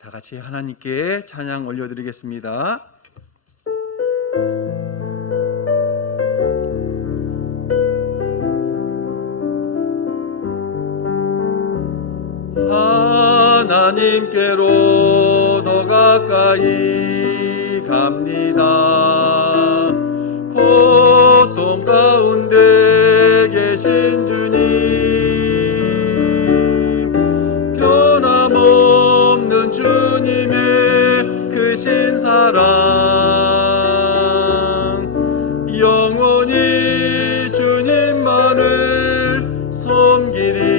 다 같이 하나님께 찬양 올려드리겠습니다. 하나님께로 더 가까이 갑니다. 고통 가운데 계신 주님, 변함없는 주님의 크신 사랑, 영원히 주님만을 섬기리.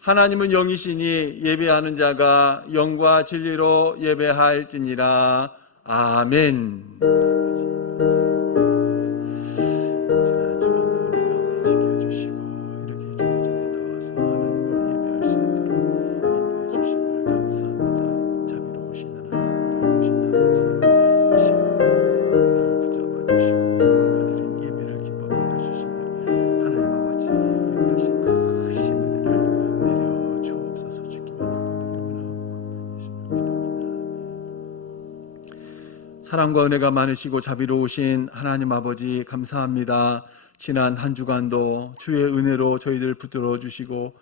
하나님은 영이시니 예배하는 자가 영과 진리로 예배할지니라. 아멘. 사랑과 은혜가 많으시고 자비로우신 하나님 아버지, 감사합니다. 지난 한 주간도 주의 은혜로 저희들 붙들어 주시고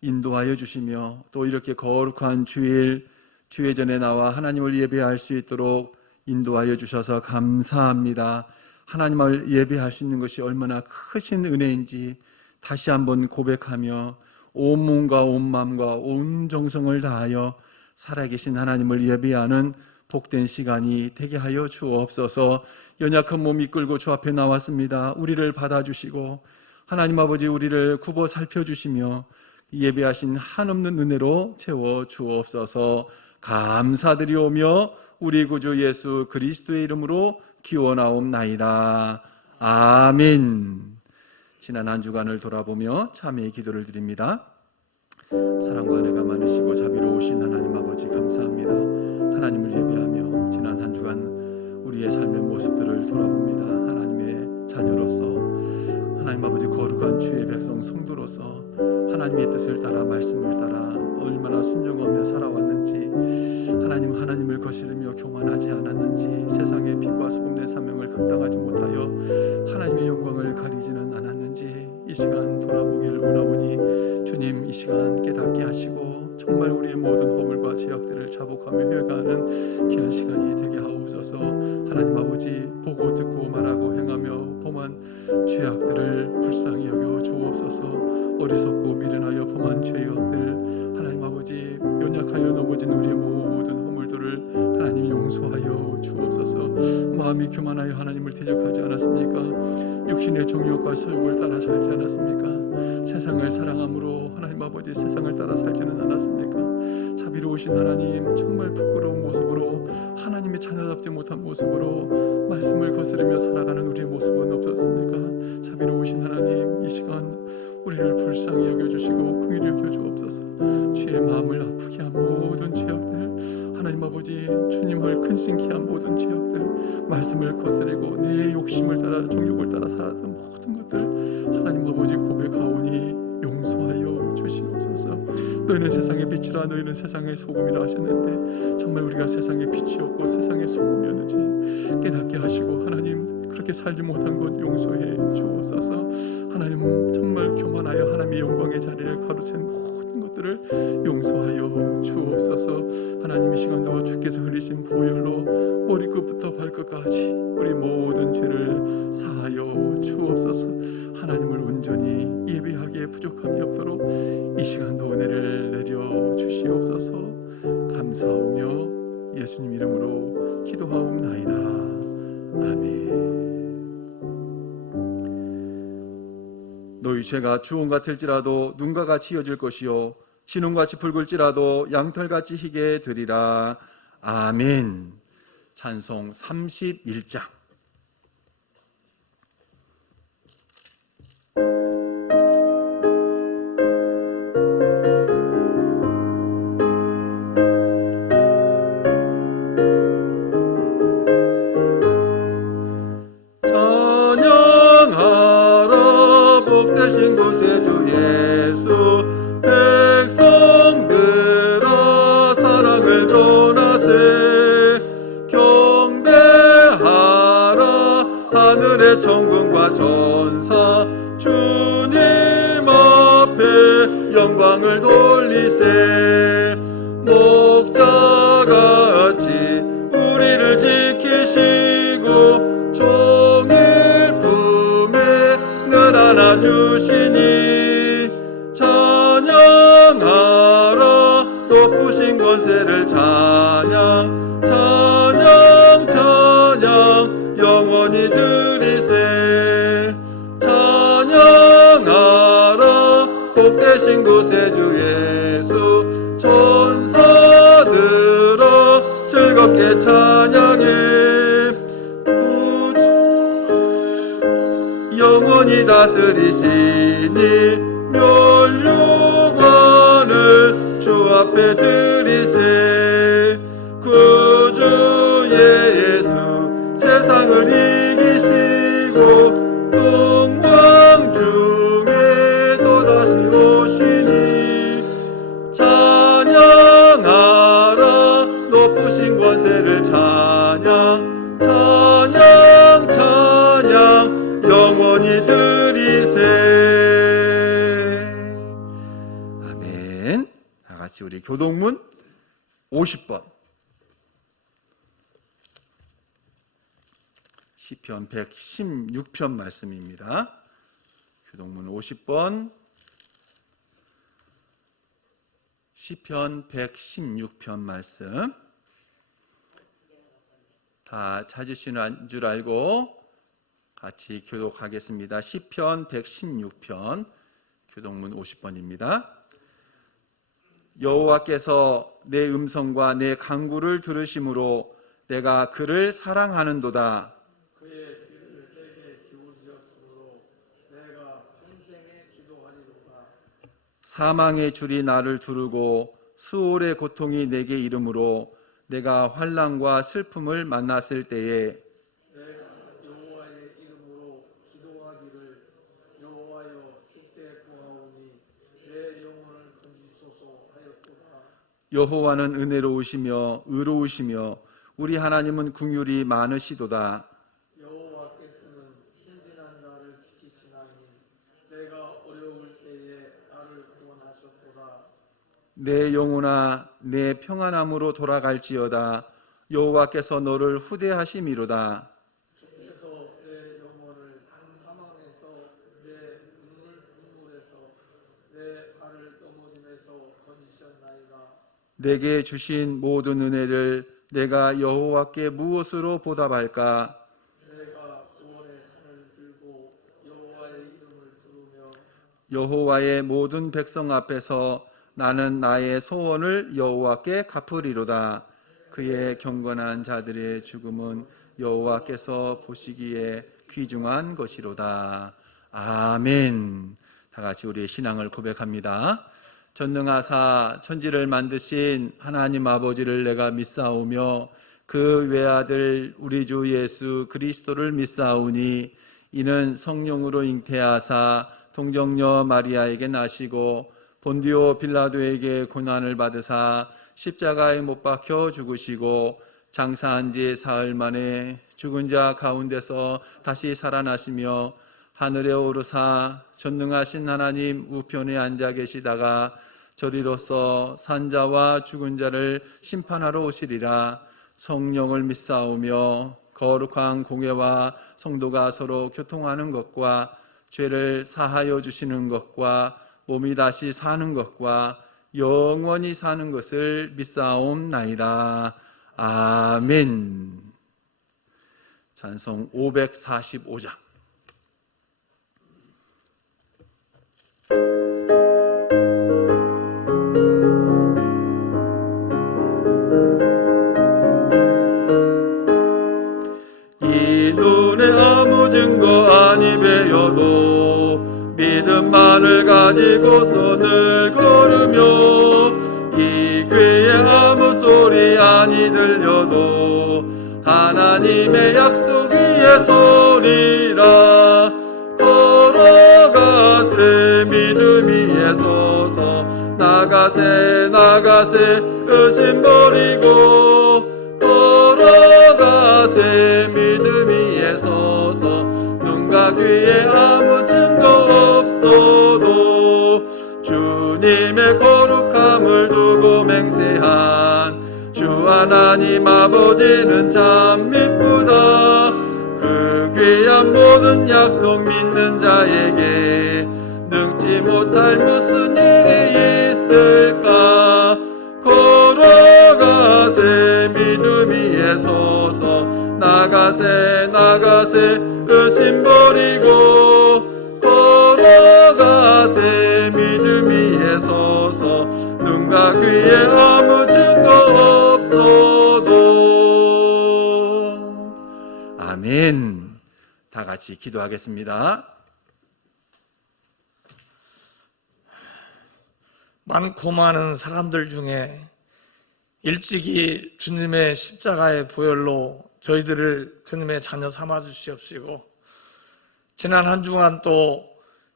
인도하여 주시며, 또 이렇게 거룩한 주일 주회전에 나와 하나님을 예배할 수 있도록 인도하여 주셔서 감사합니다. 하나님을 예배할 수 있는 것이 얼마나 크신 은혜인지 다시 한번 고백하며 온 몸과 온 마음과 온 정성을 다하여 살아계신 하나님을 예배하는 복된 시간이 되게 하여 주옵소서. 연약한 몸 이끌고 주 앞에 나왔습니다. 우리를 받아주시고 하나님 아버지, 우리를 굽어 살펴주시며 예배하신 한없는 은혜로 채워 주옵소서. 감사드리오며 우리 구주 예수 그리스도의 이름으로 기원하옵나이다. 아멘. 지난 한 주간을 돌아보며 참회의 기도를 드립니다. 사랑과 은혜가 많으시고 자비로우신 하나님 아버지, 감사합니다. 하나님을 예배하며 지난 한 주간 우리의 삶의 모습들을 돌아봅니다. 하나님의 자녀로서, 하나님 아버지 거룩한 주의 백성 성도로서 하나님의 뜻을 따라 말씀을 따라 얼마나 순종하며 살아왔는지, 하나님을 거스르며 교만하지 않았는지, 세상의 빛과 소금의 사명을 감당하지 못하여 하나님의 영광을 가리지는 않았는지 이 시간 돌아보기를 원하오니 주님, 이 시간 깨닫게 하시고 정말 우리의 모든 허물과 죄악들을 자복하며 회개하는 귀한 시간이 되게 하옵소서. 하나님 아버지, 보고 듣고 말하고 행하며 범한 죄악들을 불쌍히 여겨 주옵소서. 어리석고 미련하여 범한 죄악들, 하나님 아버지, 연약하여 넘어진 우리의 모든 허물들을 하나님 용서하여 주옵소서. 마음이 교만하여 하나님을 대적하지 않았습니까? 육신의 정욕과 소욕을 따라 살지 않았습니까? 세상을 사랑함으로 하나님 아버지 세상을 따라 살지는 않았습니까? 자비로우신 하나님, 정말 부끄러운 모습으로, 하나님의 자녀답지 못한 모습으로 말씀을 거스르며 살아가는 우리의 모습은 없었습니까? 자비로우신 하나님, 이 시간 우리를 불쌍히 여겨주시고 긍휼히 여겨주옵소서. 주의 마음을 아프게 한 모든 죄악들, 하나님 아버지 주님을 근심케 한 모든 죄악들, 말씀을 거스르고 내 욕심을 따라 정욕을 따라 살았던 모든 것들 하나님 아버지 고백하오니 용서하여 주시옵소서. 너희는 세상의 빛이라, 너희는 세상의 소금이라 하셨는데 정말 우리가 세상의 빛이었고 세상의 소금이었는지 깨닫게 하시고 하나님, 그렇게 살지 못한 것 용서해 주옵소서. 하나님, 정말 교만하여 하나님의 영광의 자리를 가로챈 모든 것들을 용서하여 주옵소서. 하나님, 이 시간도 주께서 흘리신 보혈로 머리끝부터 발끝까지 우리 모든 죄를 사하여 주옵소서. 하나님을 온전히 예배하기에 부족함이 없도록 이 시간도 은혜를 내려 주시옵소서. 감사하오며 예수님 이름으로 기도하옵나이다. 아멘. 너희 죄가 주홍 같을지라도 눈과 같이 이어질 것이요 진홍같이 붉을지라도 양털같이 희게 되리라. 아멘. 찬송 31장. 찬양하라 복되신 구세주 예수. 하늘의 천군과 전사 주님 앞에 영광을 돌리세. 목자같이 우리를 지키시고 종일 품에 늘 안아주시니 찬양하라 높으신 권세를 찬양 찬양 찬양 영원히 드리세. 찬양하라 복되신 구세주 예수 천사들아 즐겁게 찬양해. 영원히 다스리시니 멸류관을 주 앞에 드리세. 구주 예수 세상을 이기시고 동방 중에 또다시 오시니 찬양하라 높으신 권세를 찬양 찬양 찬양 영원히 드리세. 아멘. 다 같이 우리 교동문 50번 시편 116편 말씀입니다. 교동문 50번 시편 116편 말씀 다 찾으시는 줄 알고 같이 교독하겠습니다. 시편 116편 교동문 50번입니다. 여호와께서 내 음성과 내 간구를 들으심으로 내가 그를 사랑하는도다. 그의 귀를 내게 기울이셨으므로 내가 평생에 기도하리로다. 사망의 줄이 나를 두르고 수월의 고통이 내게 이르므로 내가 환난과 슬픔을 만났을 때에 내가 여호와의 이름으로 기도하기를 여호와여 주께 구하오니 내 영혼을 건지소서 하였도다. 여호와는 은혜로우시며 의로우시며 우리 하나님은 긍휼이 많으시도다. 여호와께서는 순진한 나를 지키시나니 내가 어려울 때에 나를 구원하셨도다. 내 영혼아 내 평안함으로 돌아갈지어다. 여호와께서 너를 후대하심이로다. 주께서 내 영혼을 사망에서 내 눈물에서 내 발을 넘어짐에서 건지셨나이다. 내게 주신 모든 은혜를 내가 여호와께 무엇으로 보답할까? 내가 구원의 찬을 들고 여호와의 이름을 부르며 여호와의 모든 백성 앞에서 나는 나의 소원을 여호와께 갚으리로다. 그의 경건한 자들의 죽음은 여호와께서 보시기에 귀중한 것이로다. 아멘. 다 같이 우리의 신앙을 고백합니다. 전능하사 천지를 만드신 하나님 아버지를 내가 믿사오며 그 외아들 우리 주 예수 그리스도를 믿사오니 이는 성령으로 잉태하사 동정녀 마리아에게 나시고 본디오 빌라도에게 고난을 받으사 십자가에 못 박혀 죽으시고 장사한 지 사흘 만에 죽은 자 가운데서 다시 살아나시며 하늘에 오르사 전능하신 하나님 우편에 앉아 계시다가 저리로서 산자와 죽은 자를 심판하러 오시리라. 성령을 믿사오며 거룩한 공회와 성도가 서로 교통하는 것과 죄를 사하여 주시는 것과 몸이 다시 사는 것과 영원히 사는 것을 믿사옵나이다. 아멘. 찬송 545장. 이 눈에 아무 증거 아니 배어도 믿음만을 가지고서 늘 걸으며 이 귀에 아무 소리 아니 들려도 하나님의 약속 위에 서리라. 걸어가세 믿음 위에 서서 나가세 나가세 의심 버리고 걸어가세 믿음 위에 서서 눈과 귀에 아무 증거 없어도 주님의 거룩함을 두고 맹세한 주 하나님 아버지는 참 미쁘다. 그 귀한 모든 약속 믿는 자에게 능치 못할 무슨 일이 있을까. 걸어가세 믿음 위에 서서 나가세 나가세 의심 버리고 걸어가세 믿음 위에 서서 눈과 귀에 아무 증거 없어도. 아멘. 다 같이 기도하겠습니다. 많고 많은 사람들 중에 일찍이 주님의 십자가의 보혈로 저희들을 주님의 자녀 삼아 주시옵시고, 지난 한 주간 또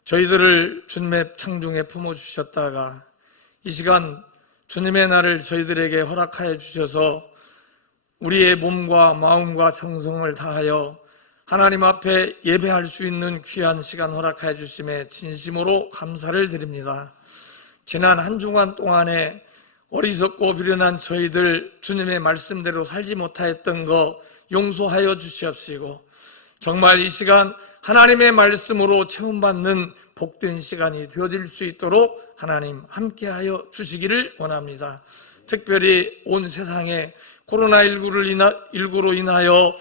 저희들을 주님의 창중에 품어 주셨다가 이 시간 주님의 날을 저희들에게 허락하여 주셔서 우리의 몸과 마음과 정성을 다하여 하나님 앞에 예배할 수 있는 귀한 시간 허락하여 주심에 진심으로 감사를 드립니다. 지난 한 주간 동안에 어리석고 미련한 저희들 주님의 말씀대로 살지 못하였던 거 용서하여 주시옵시고, 정말 이 시간 하나님의 말씀으로 체험받는 복된 시간이 되어질 수 있도록 하나님 함께하여 주시기를 원합니다. 특별히 온 세상에 코로나19로 인하여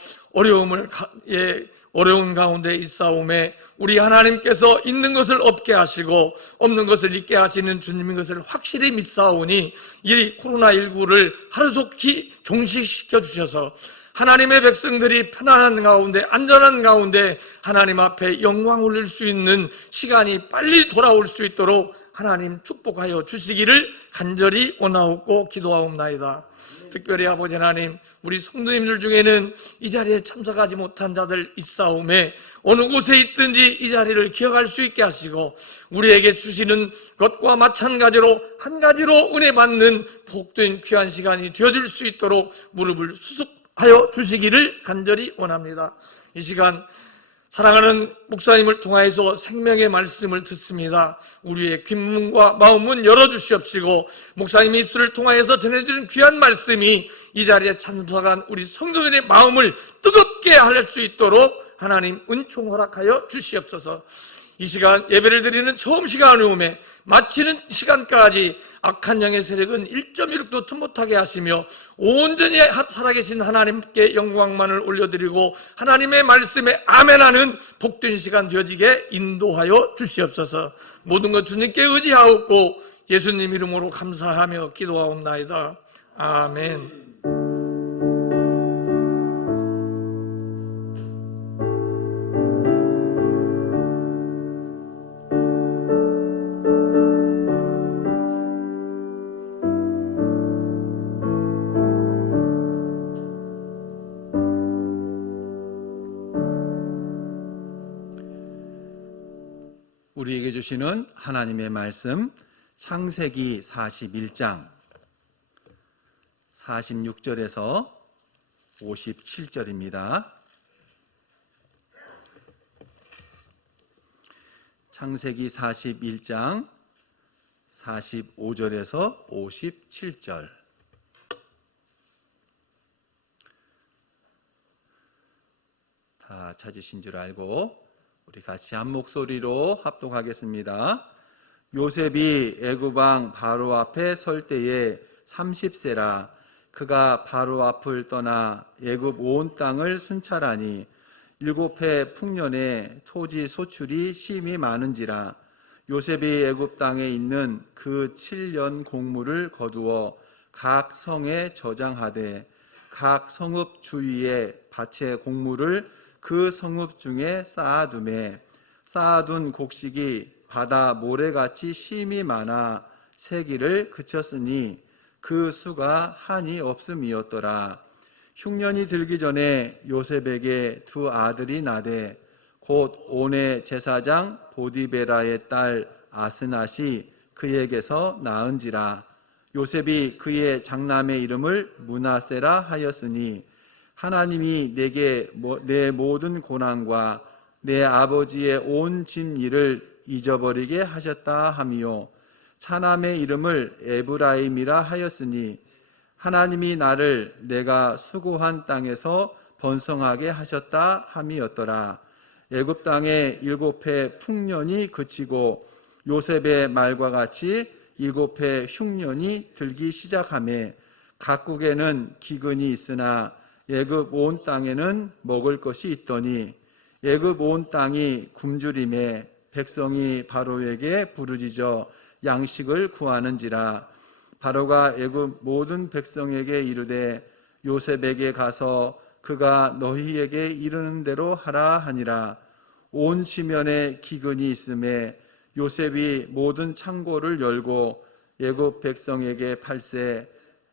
어려운 가운데 있사오매 우리 하나님께서 있는 것을 없게 하시고 없는 것을 있게 하시는 주님인 것을 확실히 믿사오니 이 코로나19를 하루속히 종식시켜 주셔서 하나님의 백성들이 편안한 가운데 안전한 가운데 하나님 앞에 영광 올릴 수 있는 시간이 빨리 돌아올 수 있도록 하나님 축복하여 주시기를 간절히 원하옵고 기도하옵나이다. 특별히 아버지 하나님, 우리 성도님들 중에는 이 자리에 참석하지 못한 자들 있사오매 어느 곳에 있든지 이 자리를 기억할 수 있게 하시고 우리에게 주시는 것과 마찬가지로 한 가지로 은혜 받는 복된 귀한 시간이 되어질 수 있도록 무릎을 수습하여 주시기를 간절히 원합니다. 이 시간 사랑하는 목사님을 통하여서 생명의 말씀을 듣습니다. 우리의 귓문과 마음문 열어주시옵시고 목사님의 입술을 통하여서 전해드리는 귀한 말씀이 이 자리에 참석한 우리 성도들의 마음을 뜨겁게 할 수 있도록 하나님 은총 허락하여 주시옵소서. 이 시간 예배를 드리는 처음 시간을 오매 마치는 시간까지 악한 영의 세력은 1.1도 틈 못하게 하시며 온전히 살아계신 하나님께 영광만을 올려드리고 하나님의 말씀에 아멘하는 복된 시간 되어지게 인도하여 주시옵소서. 모든 것 주님께 의지하옵고 예수님 이름으로 감사하며 기도하옵나이다. 아멘. 우리에게 주시는 하나님의 말씀 창세기 41장 46절에서 57절입니다. 창세기 41장 45절에서 57절. 다 찾으신 줄 알고 우리 같이 한 목소리로 합독하겠습니다. 요셉이 애굽 왕 바로 앞에 설 때에 30세라. 그가 바로 앞을 떠나 애굽 온 땅을 순찰하니 7해 풍년에 토지 소출이 심히 많은지라. 요셉이 애굽 땅에 있는 그 7년 공물을 거두어 각 성에 저장하되 각 성읍 주위에 밭의 곡물을 그 성읍 중에 쌓아두매 쌓아둔 곡식이 바다 모래같이 심히 많아 세기를 그쳤으니 그 수가 한이 없음이었더라. 흉년이 들기 전에 요셉에게 두 아들이 나되 곧 온의 제사장 보디베라의 딸 아스낫이 그에게서 낳은지라. 요셉이 그의 장남의 이름을 므낫세라 하였으니 하나님이 내게 내 모든 고난과 내 아버지의 온 집 일을 잊어버리게 하셨다 하미요 차남의 이름을 에브라임이라 하였으니 하나님이 나를 내가 수고한 땅에서 번성하게 하셨다 함이었더라. 애굽 땅에 7해 풍년이 그치고 요셉의 말과 같이 7해 흉년이 들기 시작하매 각국에는 기근이 있으나 애굽 온 땅에는 먹을 것이 있더니 애굽 온 땅이 굶주림에 백성이 바로에게 부르짖어 양식을 구하는지라. 바로가 애굽 모든 백성에게 이르되 요셉에게 가서 그가 너희에게 이르는 대로 하라 하니라. 온 지면에 기근이 있음에 요셉이 모든 창고를 열고 애굽 백성에게 팔세.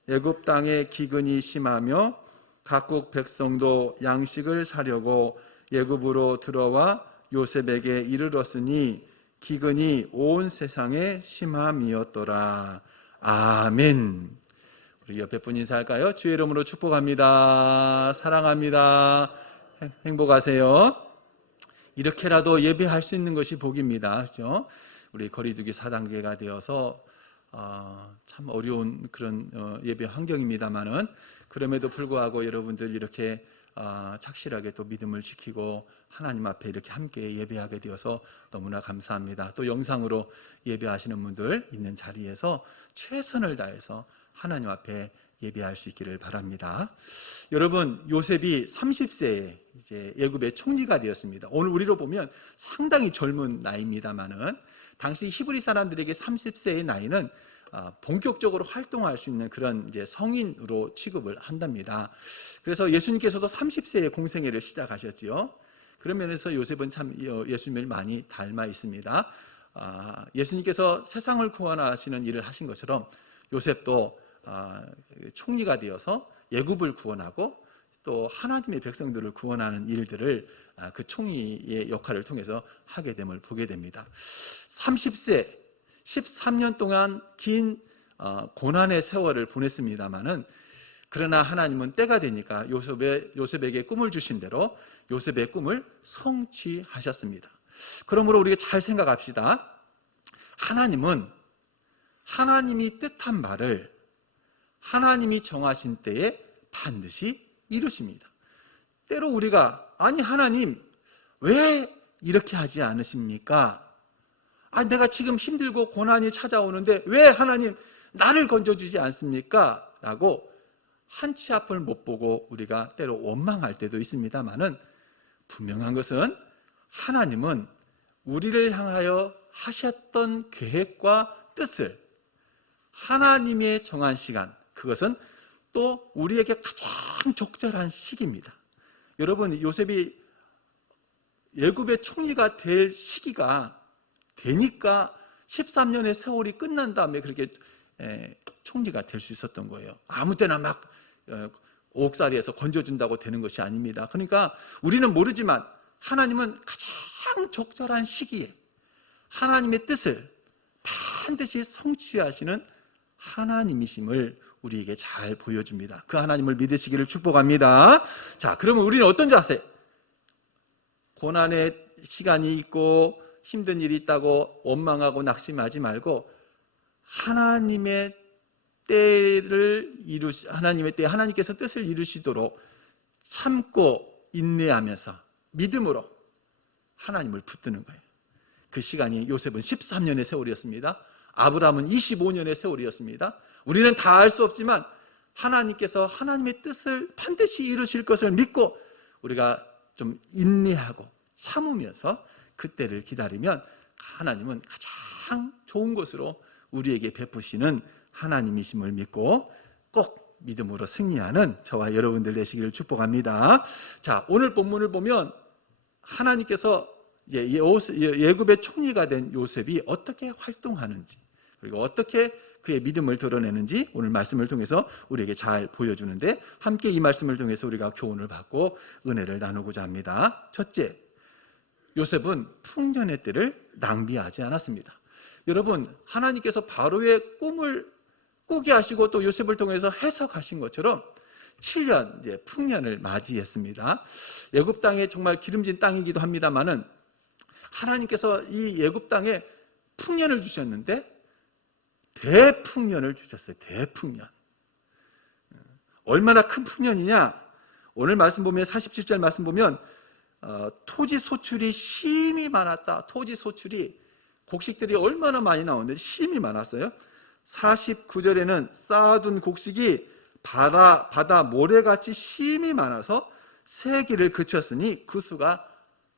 애굽 땅에 기근이 심하며 각국 백성도 양식을 사려고 애굽으로 들어와 요셉에게 이르렀으니 기근이 온 세상에 심함이었더라. 아멘. 우리 옆에 분 인사할까요? 주의 이름으로 축복합니다. 사랑합니다. 행복하세요. 이렇게라도 예배할 수 있는 것이 복입니다. 그렇죠? 우리 거리두기 4단계가 되어서 참 어려운 그런 예배 환경입니다만은 그럼에도 불구하고 여러분들 이렇게 착실하게 또 믿음을 지키고 하나님 앞에 이렇게 함께 예배하게 되어서 너무나 감사합니다. 또 영상으로 예배하시는 분들 있는 자리에서 최선을 다해서 하나님 앞에 예배할 수 있기를 바랍니다. 여러분, 요셉이 30세에 이제 애굽의 총리가 되었습니다. 오늘 우리로 보면 상당히 젊은 나이입니다만은 당시 히브리 사람들에게 30세의 나이는 본격적으로 활동할 수 있는 그런 이제 성인으로 취급을 한답니다. 그래서 예수님께서도 30세에 공생애를 시작하셨지요. 그런 면에서 요셉은 참 예수님을 많이 닮아 있습니다. 예수님께서 세상을 구원하시는 일을 하신 것처럼 요셉도 총리가 되어서 애굽을 구원하고 또 하나님의 백성들을 구원하는 일들을 그 총리의 역할을 통해서 하게 됨을 보게 됩니다. 30세 13년 동안 긴 고난의 세월을 보냈습니다마는 그러나 하나님은 때가 되니까 요셉에게 꿈을 주신 대로 요셉의 꿈을 성취하셨습니다. 그러므로 우리가 잘 생각합시다. 하나님은 하나님이 뜻한 바를 하나님이 정하신 때에 반드시 이루십니다. 때로 우리가 아니 하나님 왜 이렇게 하지 않으십니까? 내가 지금 힘들고 고난이 찾아오는데 왜 하나님 나를 건져주지 않습니까? 라고 한치 앞을 못 보고 우리가 때로 원망할 때도 있습니다만은 분명한 것은 하나님은 우리를 향하여 하셨던 계획과 뜻을 하나님의 정한 시간, 그것은 또 우리에게 가장 적절한 시기입니다. 여러분, 요셉이 애굽의 총리가 될 시기가 되니까 13년의 세월이 끝난 다음에 그렇게 총리가 될 수 있었던 거예요. 아무 때나 막 옥살이에서 건져준다고 되는 것이 아닙니다. 그러니까 우리는 모르지만 하나님은 가장 적절한 시기에 하나님의 뜻을 반드시 성취하시는 하나님이심을 우리에게 잘 보여줍니다. 그 하나님을 믿으시기를 축복합니다. 자, 그러면 우리는 어떤 자세? 고난의 시간이 있고 힘든 일이 있다고 원망하고 낙심하지 말고 하나님의 때를 하나님의 때 하나님께서 뜻을 이루시도록 참고 인내하면서 믿음으로 하나님을 붙드는 거예요. 그 시간이 요셉은 13년의 세월이었습니다. 아브라함은 25년의 세월이었습니다. 우리는 다 알 수 없지만 하나님께서 하나님의 뜻을 반드시 이루실 것을 믿고 우리가 좀 인내하고 참으면서 그때를 기다리면 하나님은 가장 좋은 것으로 우리에게 베푸시는 하나님이심을 믿고 꼭 믿음으로 승리하는 저와 여러분들 되시기를 축복합니다. 자, 오늘 본문을 보면 하나님께서 애굽의 총리가 된 요셉이 어떻게 활동하는지 그리고 어떻게 그의 믿음을 드러내는지 오늘 말씀을 통해서 우리에게 잘 보여주는데 함께 이 말씀을 통해서 우리가 교훈을 받고 은혜를 나누고자 합니다. 첫째, 요셉은 풍년의 때를 낭비하지 않았습니다. 여러분, 하나님께서 바로의 꿈을 꾸게 하시고 또 요셉을 통해서 해석하신 것처럼 7년 이제 풍년을 맞이했습니다. 애굽 땅에 정말 기름진 땅이기도 합니다만은 하나님께서 이 애굽 땅에 풍년을 주셨는데 대풍년을 주셨어요. 대풍년. 얼마나 큰 풍년이냐? 오늘 말씀 보면 47절 말씀 보면 토지 소출이 심히 많았다. 토지 소출이 곡식들이 얼마나 많이 나오는데 심히 많았어요. 49절에는 쌓아둔 곡식이 바다 모래같이 심히 많아서 세기를 그쳤으니 그 수가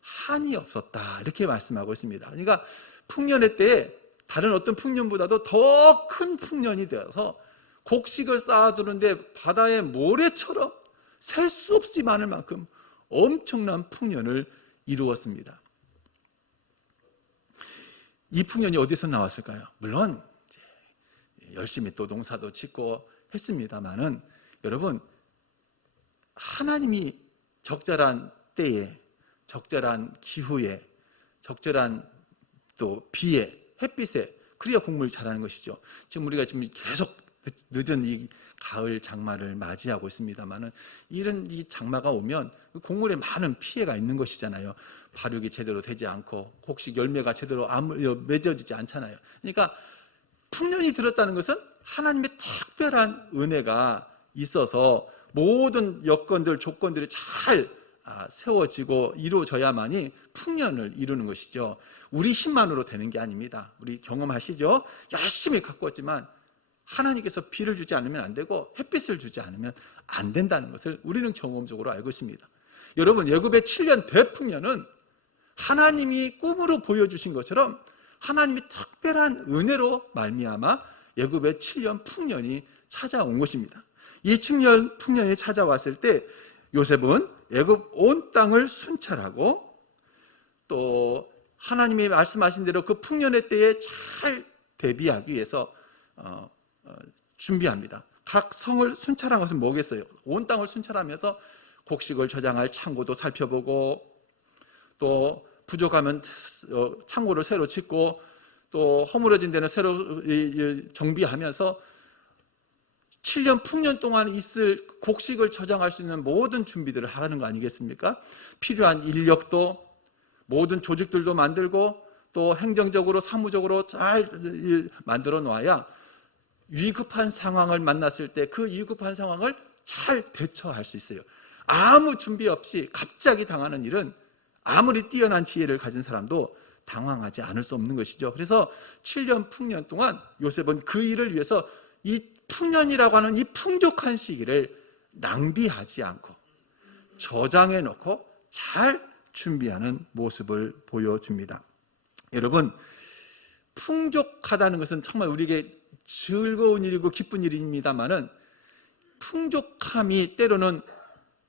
한이 없었다. 이렇게 말씀하고 있습니다. 그러니까 풍년의 때에 다른 어떤 풍년보다도 더 큰 풍년이 되어서 곡식을 쌓아두는데 바다의 모래처럼 셀 수 없이 많을 만큼 엄청난 풍년을 이루었습니다. 이 풍년이 어디서 나왔을까요? 물론 열심히 또 농사도 짓고 했습니다만은 여러분, 하나님이 적절한 때에, 적절한 기후에, 적절한 또 비에, 햇빛에, 그래야 곡물이 자라는 것이죠. 지금 우리가 지금 계속 늦은 이 가을 장마를 맞이하고 있습니다만은 이런 이 장마가 오면 곡물에 많은 피해가 있는 것이잖아요. 발육이 제대로 되지 않고 곡식 열매가 제대로 맺어지지 않잖아요. 그러니까 풍년이 들었다는 것은 하나님의 특별한 은혜가 있어서 모든 여건들, 조건들이 잘 세워지고 이루어져야만이 풍년을 이루는 것이죠. 우리 힘만으로 되는 게 아닙니다. 우리 경험하시죠? 열심히 가꾸었지만 하나님께서 비를 주지 않으면 안 되고 햇빛을 주지 않으면 안 된다는 것을 우리는 경험적으로 알고 있습니다. 여러분, 애굽의 7년 대풍년은 하나님이 꿈으로 보여주신 것처럼 하나님이 특별한 은혜로 말미암아 애굽의 7년 풍년이 찾아온 것입니다. 이 7년 풍년이 찾아왔을 때 요셉은 애굽 온 땅을 순찰하고 또 하나님이 말씀하신 대로 그 풍년의 때에 잘 대비하기 위해서 준비합니다. 각 성을 순찰한 것은 뭐겠어요? 온 땅을 순찰하면서 곡식을 저장할 창고도 살펴보고 또 부족하면 창고를 새로 짓고 또 허물어진 데는 새로 정비하면서 7년 풍년 동안 있을 곡식을 저장할 수 있는 모든 준비들을 하는 거 아니겠습니까? 필요한 인력도 모든 조직들도 만들고 또 행정적으로 사무적으로 잘 만들어 놔야 위급한 상황을 만났을 때 그 위급한 상황을 잘 대처할 수 있어요. 아무 준비 없이 갑자기 당하는 일은 아무리 뛰어난 지혜를 가진 사람도 당황하지 않을 수 없는 것이죠. 그래서 7년 풍년 동안 요셉은 그 일을 위해서 이 풍년이라고 하는 이 풍족한 시기를 낭비하지 않고 저장해 놓고 잘 준비하는 모습을 보여줍니다. 여러분, 풍족하다는 것은 정말 우리에게 즐거운 일이고 기쁜 일입니다만은 풍족함이 때로는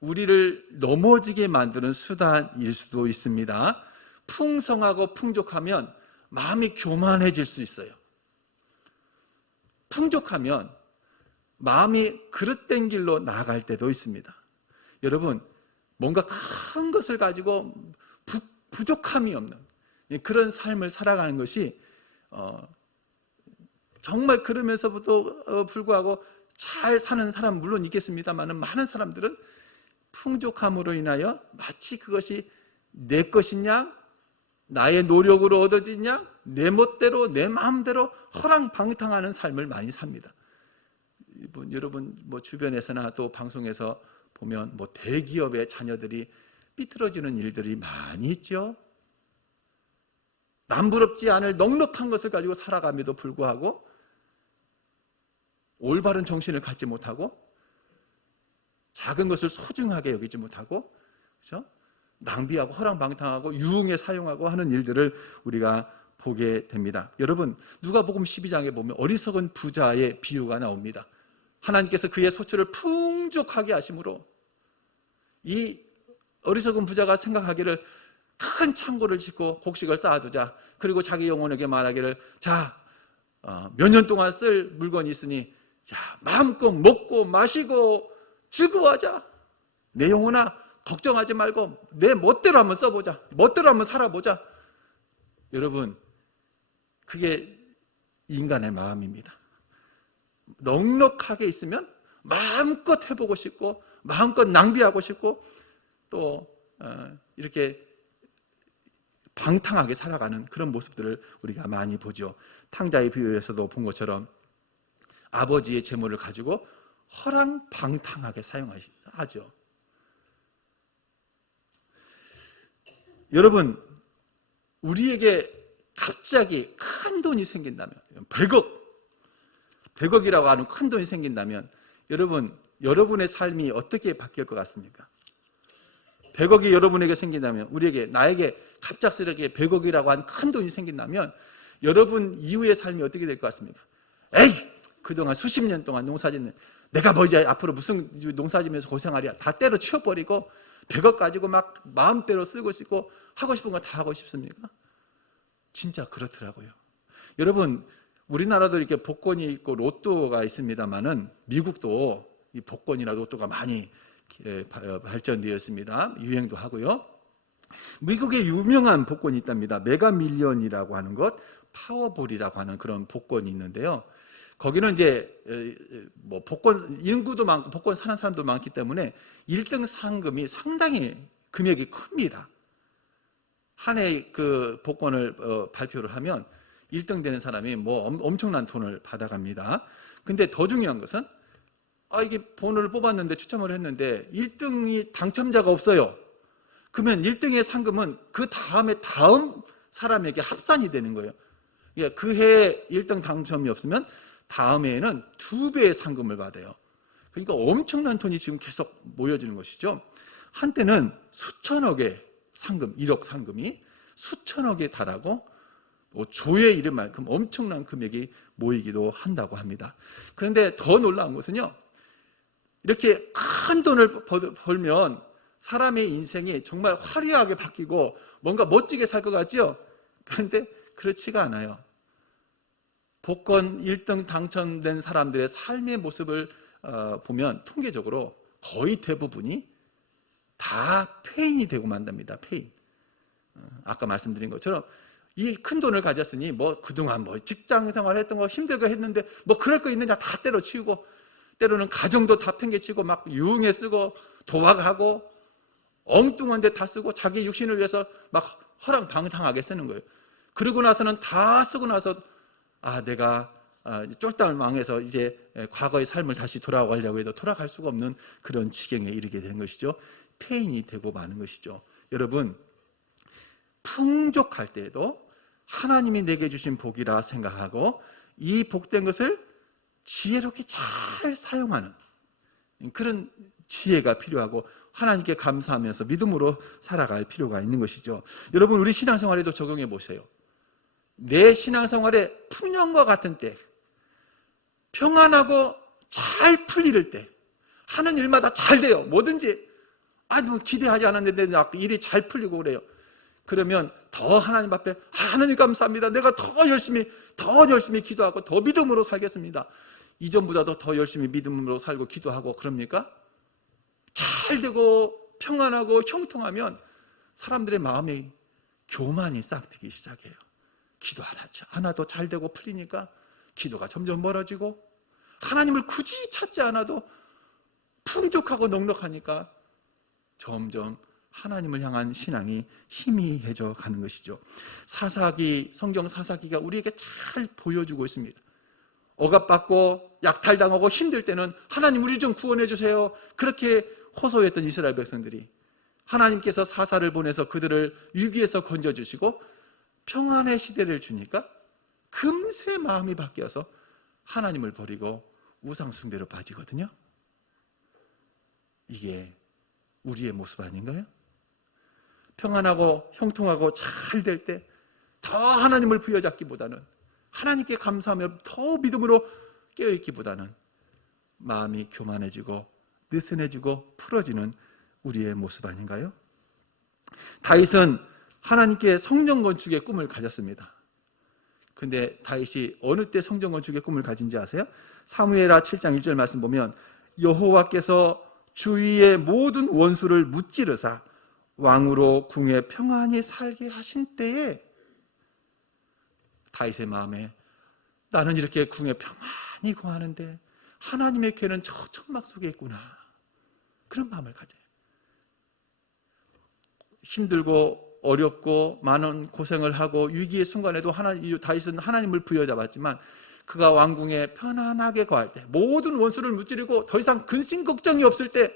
우리를 넘어지게 만드는 수단일 수도 있습니다. 풍성하고 풍족하면 마음이 교만해질 수 있어요. 풍족하면 마음이 그릇된 길로 나아갈 때도 있습니다. 여러분, 뭔가 큰 것을 가지고 부족함이 없는 그런 삶을 살아가는 것이 정말 그러면서부터 불구하고 잘 사는 사람 물론 있겠습니다만 많은 사람들은 풍족함으로 인하여 마치 그것이 내 것이냐, 나의 노력으로 얻어지냐, 내 멋대로 내 마음대로 허랑방탕하는 삶을 많이 삽니다. 여러분 주변에서나 또 방송에서 보면 대기업의 자녀들이 삐뚤어지는 일들이 많이 있죠. 남부럽지 않을 넉넉한 것을 가지고 살아감에도 불구하고 올바른 정신을 갖지 못하고 작은 것을 소중하게 여기지 못하고 그렇죠? 낭비하고 허랑방탕하고 유흥에 사용하고 하는 일들을 우리가 보게 됩니다. 여러분, 누가복음 12장에 보면 어리석은 부자의 비유가 나옵니다. 하나님께서 그의 소출을 풍족하게 하심으로 이 어리석은 부자가 생각하기를 큰 창고를 짓고 곡식을 쌓아두자. 그리고 자기 영혼에게 말하기를 몇 년 동안 쓸 물건이 있으니 마음껏 먹고 마시고 즐거워하자. 내 영혼아 걱정하지 말고 내 멋대로 한번 써보자. 멋대로 한번 살아보자. 여러분, 그게 인간의 마음입니다. 넉넉하게 있으면 마음껏 해보고 싶고 마음껏 낭비하고 싶고 또 이렇게 방탕하게 살아가는 그런 모습들을 우리가 많이 보죠. 탕자의 비유에서도 본 것처럼 아버지의 재물을 가지고 허랑방탕하게 사용하죠. 여러분, 우리에게 갑자기 큰 돈이 생긴다면 100억이라고 하는 큰 돈이 생긴다면 여러분의 삶이 어떻게 바뀔 것 같습니까? 100억이 여러분에게 생긴다면 나에게 갑작스럽게 100억이라고 하는 큰 돈이 생긴다면 여러분 이후의 삶이 어떻게 될 것 같습니까? 에이! 그동안 수십 년 동안 농사짓는 내가 뭐 이제 앞으로 무슨 농사지면서 고생하랴 다 때려치워버리고 100억 가지고 막 마음대로 쓰고 싶고 하고 싶은 거 다 하고 싶습니까? 진짜 그렇더라고요. 여러분, 우리나라도 이렇게 복권이 있고 로또가 있습니다만은 미국도 이 복권이나 로또가 많이 발전되어 있습니다. 유행도 하고요. 미국에 유명한 복권이 있답니다. 메가밀리언이라고 하는 것, 파워볼이라고 하는 그런 복권이 있는데요. 거기는 이제 뭐 복권 인구도 많고 복권 사는 사람도 많기 때문에 1등 상금이 상당히 금액이 큽니다. 한 해 그 복권을 발표를 하면 1등 되는 사람이 뭐 엄청난 돈을 받아갑니다. 근데 더 중요한 것은 이게 번호를 뽑았는데 추첨을 했는데 1등이 당첨자가 없어요. 그러면 1등의 상금은 그 다음 사람에게 합산이 되는 거예요. 그 해에 1등 당첨이 없으면 다음 해에는 2배의 상금을 받아요. 그러니까 엄청난 돈이 지금 계속 모여지는 것이죠. 한때는 수천억의 상금, 1억 상금이 수천억에 달하고 조에 이를 만큼 엄청난 금액이 모이기도 한다고 합니다. 그런데 더 놀라운 것은요, 이렇게 큰 돈을 벌면 사람의 인생이 정말 화려하게 바뀌고 뭔가 멋지게 살 것 같죠? 그런데 그렇지가 않아요. 복권 1등 당첨된 사람들의 삶의 모습을 보면 통계적으로 거의 대부분이 다 폐인이 되고 만답니다. 폐인. 아까 말씀드린 것처럼 이 큰 돈을 가졌으니 뭐 그동안 뭐 직장 생활했던 거 힘들게 했는데 뭐 그럴 거 있느냐 다 때려치우고 때로는 가정도 다 팽개치고 막 유흥에 쓰고 도박하고 엉뚱한 데 다 쓰고 자기 육신을 위해서 막 허랑방탕하게 쓰는 거예요. 그러고 나서는 다 쓰고 나서 내가 쫄딱 망해서 이제 과거의 삶을 다시 돌아가려고 해도 돌아갈 수가 없는 그런 지경에 이르게 되는 것이죠. 폐인이 되고 마는 것이죠. 여러분, 풍족할 때에도 하나님이 내게 주신 복이라 생각하고 이 복된 것을 지혜롭게 잘 사용하는 그런 지혜가 필요하고 하나님께 감사하면서 믿음으로 살아갈 필요가 있는 것이죠. 여러분, 우리 신앙생활에도 적용해 보세요. 내 신앙생활에 푸념과 같은 때, 평안하고 잘 풀릴 때, 하는 일마다 잘 돼요. 뭐든지 뭐 기대하지 않았는데 일이 잘 풀리고 그래요. 그러면 더 하나님 앞에 하나님 감사합니다. 내가 더 열심히 기도하고 더 믿음으로 살겠습니다. 이전보다도 더 열심히 믿음으로 살고 기도하고 그럽니까? 잘 되고 평안하고 형통하면 사람들의 마음에 교만이 싹트기 시작해요. 기도 하나도 잘 되고 풀리니까 기도가 점점 멀어지고 하나님을 굳이 찾지 않아도 풍족하고 넉넉하니까 점점 하나님을 향한 신앙이 희미해져 가는 것이죠. 성경 사사기가 우리에게 잘 보여주고 있습니다. 억압받고 약탈당하고 힘들 때는 하나님 우리 좀 구원해 주세요. 그렇게 호소했던 이스라엘 백성들이 하나님께서 사사를 보내서 그들을 위기에서 건져주시고 평안의 시대를 주니까 금세 마음이 바뀌어서 하나님을 버리고 우상숭배로 빠지거든요. 이게 우리의 모습 아닌가요? 평안하고 형통하고 잘 될 때 더 하나님을 부여잡기보다는 하나님께 감사하며 더 믿음으로 깨어있기보다는 마음이 교만해지고 느슨해지고 풀어지는 우리의 모습 아닌가요? 다윗은 하나님께 성전 건축의 꿈을 가졌습니다. 근데 다윗이 어느 때 성전 건축의 꿈을 가진지 아세요? 사무엘하 7장 1절 말씀 보면 여호와께서 주위의 모든 원수를 무찌르사 왕으로 궁에 평안히 살게 하신 때에 다윗의 마음에 나는 이렇게 궁에 평안히 거하는데 하나님의 궤는 저 천막 속에 있구나. 그런 마음을 가져요. 힘들고 어렵고 많은 고생을 하고 위기의 순간에도 다윗은 하나님을 부여잡았지만 그가 왕궁에 편안하게 거할 때, 모든 원수를 무찌르고 더 이상 근심 걱정이 없을 때,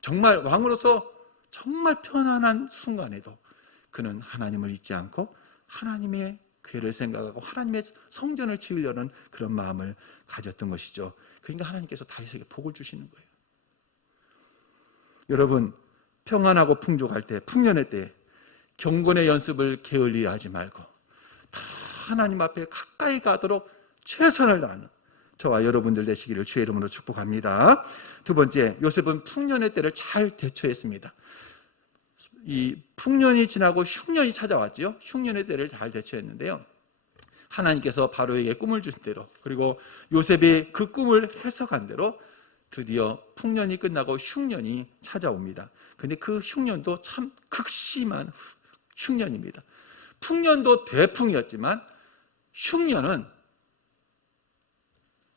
정말 왕으로서 정말 편안한 순간에도 그는 하나님을 잊지 않고 하나님의 궤를 생각하고 하나님의 성전을 지으려는 그런 마음을 가졌던 것이죠. 그러니까 하나님께서 다윗에게 복을 주시는 거예요. 여러분, 평안하고 풍족할 때, 풍년의 때 경건의 연습을 게을리 하지 말고 다 하나님 앞에 가까이 가도록 최선을 다하는 저와 여러분들 되시기를 주의 이름으로 축복합니다. 두 번째, 요셉은 풍년의 때를 잘 대처했습니다. 이 풍년이 지나고 흉년이 찾아왔죠. 흉년의 때를 잘 대처했는데요, 하나님께서 바로에게 꿈을 주신 대로, 그리고 요셉이 그 꿈을 해석한 대로 드디어 풍년이 끝나고 흉년이 찾아옵니다. 근데 그 흉년도 참 극심한 흉년입니다. 풍년도 대풍이었지만 흉년은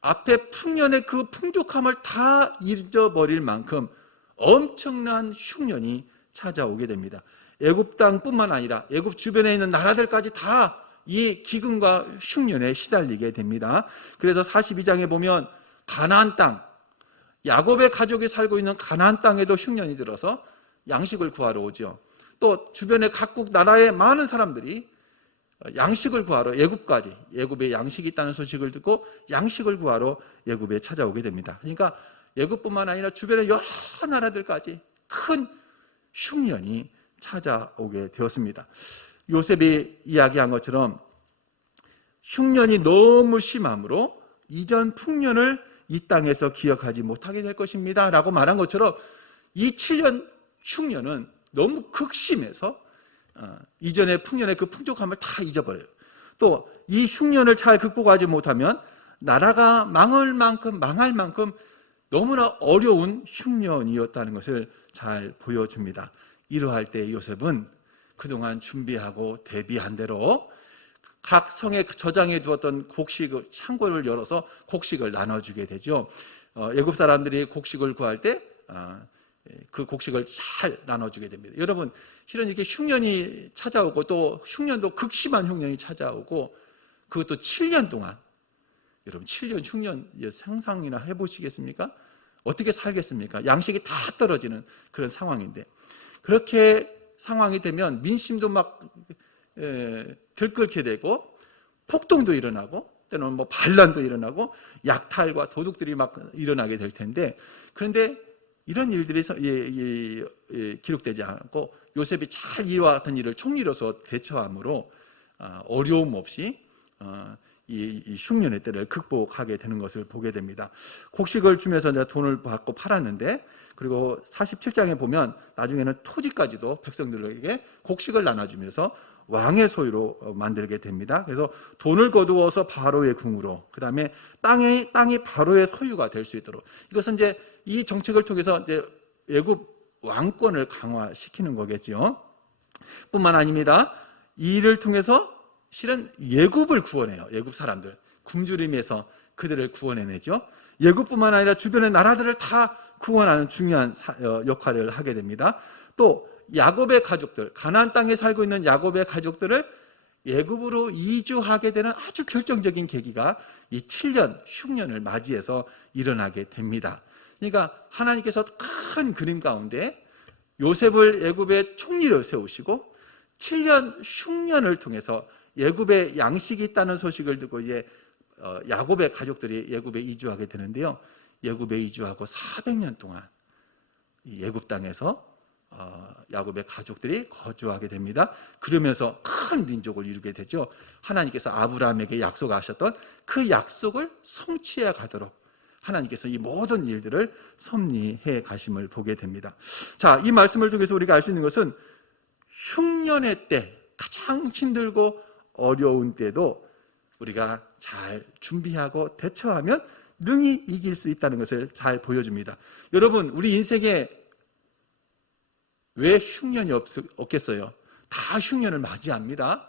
앞에 풍년의 그 풍족함을 다 잊어버릴 만큼 엄청난 흉년이 찾아오게 됩니다. 애굽 땅뿐만 아니라 애굽 주변에 있는 나라들까지 다 이 기근과 흉년에 시달리게 됩니다. 그래서 42장에 보면 가나안 땅, 야곱의 가족이 살고 있는 가나안 땅에도 흉년이 들어서 양식을 구하러 오죠. 또 주변의 각국 나라의 많은 사람들이 양식을 구하러 애굽까지, 애굽에 양식이 있다는 소식을 듣고 양식을 구하러 애굽에 찾아오게 됩니다. 그러니까 애굽뿐만 아니라 주변의 여러 나라들까지 큰 흉년이 찾아오게 되었습니다. 요셉이 이야기한 것처럼 흉년이 너무 심함으로 이전 풍년을 이 땅에서 기억하지 못하게 될 것입니다 라고 말한 것처럼 이 7년 흉년은 너무 극심해서 이전의 풍년의 그 풍족함을 다 잊어버려요. 또 이 흉년을 잘 극복하지 못하면 나라가 망할 만큼 너무나 어려운 흉년이었다는 것을 잘 보여줍니다. 이러할 때 요셉은 그동안 준비하고 대비한 대로 각 성에 저장해 두었던 곡식 창고를 열어서 곡식을 나눠주게 되죠. 애굽 사람들이 곡식을 구할 때 그 곡식을 잘 나눠주게 됩니다. 여러분, 실은 이렇게 흉년이 찾아오고 또 흉년도 극심한 흉년이 찾아오고 그것도 7년 동안, 여러분 7년 흉년 상상이나 해보시겠습니까? 어떻게 살겠습니까? 양식이 다 떨어지는 그런 상황인데, 그렇게 상황이 되면 민심도 막 들끓게 되고 폭동도 일어나고 때로는 뭐 반란도 일어나고 약탈과 도둑들이 막 일어나게 될 텐데, 그런데 이런 일들이 기록되지 않고 요셉이 잘 이와같은 일을 총리로서 대처함으로 어려움 없이 이 흉년의 때를 극복하게 되는 것을 보게 됩니다. 곡식을 주면서 내가 돈을 받고 팔았는데, 그리고 47장에 보면 나중에는 토지까지도 백성들에게 곡식을 나눠주면서 왕의 소유로 만들게 됩니다. 그래서 돈을 거두어서 바로의 궁으로, 그 다음에 땅이 바로의 소유가 될 수 있도록, 이것은 이제 이 정책을 통해서 이제 애굽 왕권을 강화시키는 거겠죠. 뿐만 아닙니다. 이 일을 통해서 실은 애굽을 구원해요. 애굽 사람들 굶주림에서 그들을 구원해내죠. 애굽뿐만 아니라 주변의 나라들을 다 구원하는 중요한 역할을 하게 됩니다. 또 야곱의 가족들, 가나안 땅에 살고 있는 야곱의 가족들을 애굽으로 이주하게 되는 아주 결정적인 계기가 이 7년 흉년을 맞이해서 일어나게 됩니다. 그러니까 하나님께서 큰 그림 가운데 요셉을 애굽의 총리로 세우시고 7년 흉년을 통해서 애굽에 양식이 있다는 소식을 듣고 이제 야곱의 가족들이 애굽에 이주하게 되는데요. 애굽에 이주하고 400년 동안 이 애굽 땅에서 야곱의 가족들이 거주하게 됩니다. 그러면서 큰 민족을 이루게 되죠. 하나님께서 아브라함에게 약속하셨던 그 약속을 성취해 가도록 하나님께서 이 모든 일들을 섭리해 가심을 보게 됩니다. 자, 이 말씀을 통해서 우리가 알 수 있는 것은 흉년의 때, 가장 힘들고 어려운 때도 우리가 잘 준비하고 대처하면 능히 이길 수 있다는 것을 잘 보여줍니다. 여러분, 우리 인생에 왜 흉년이 없겠어요? 다 흉년을 맞이합니다.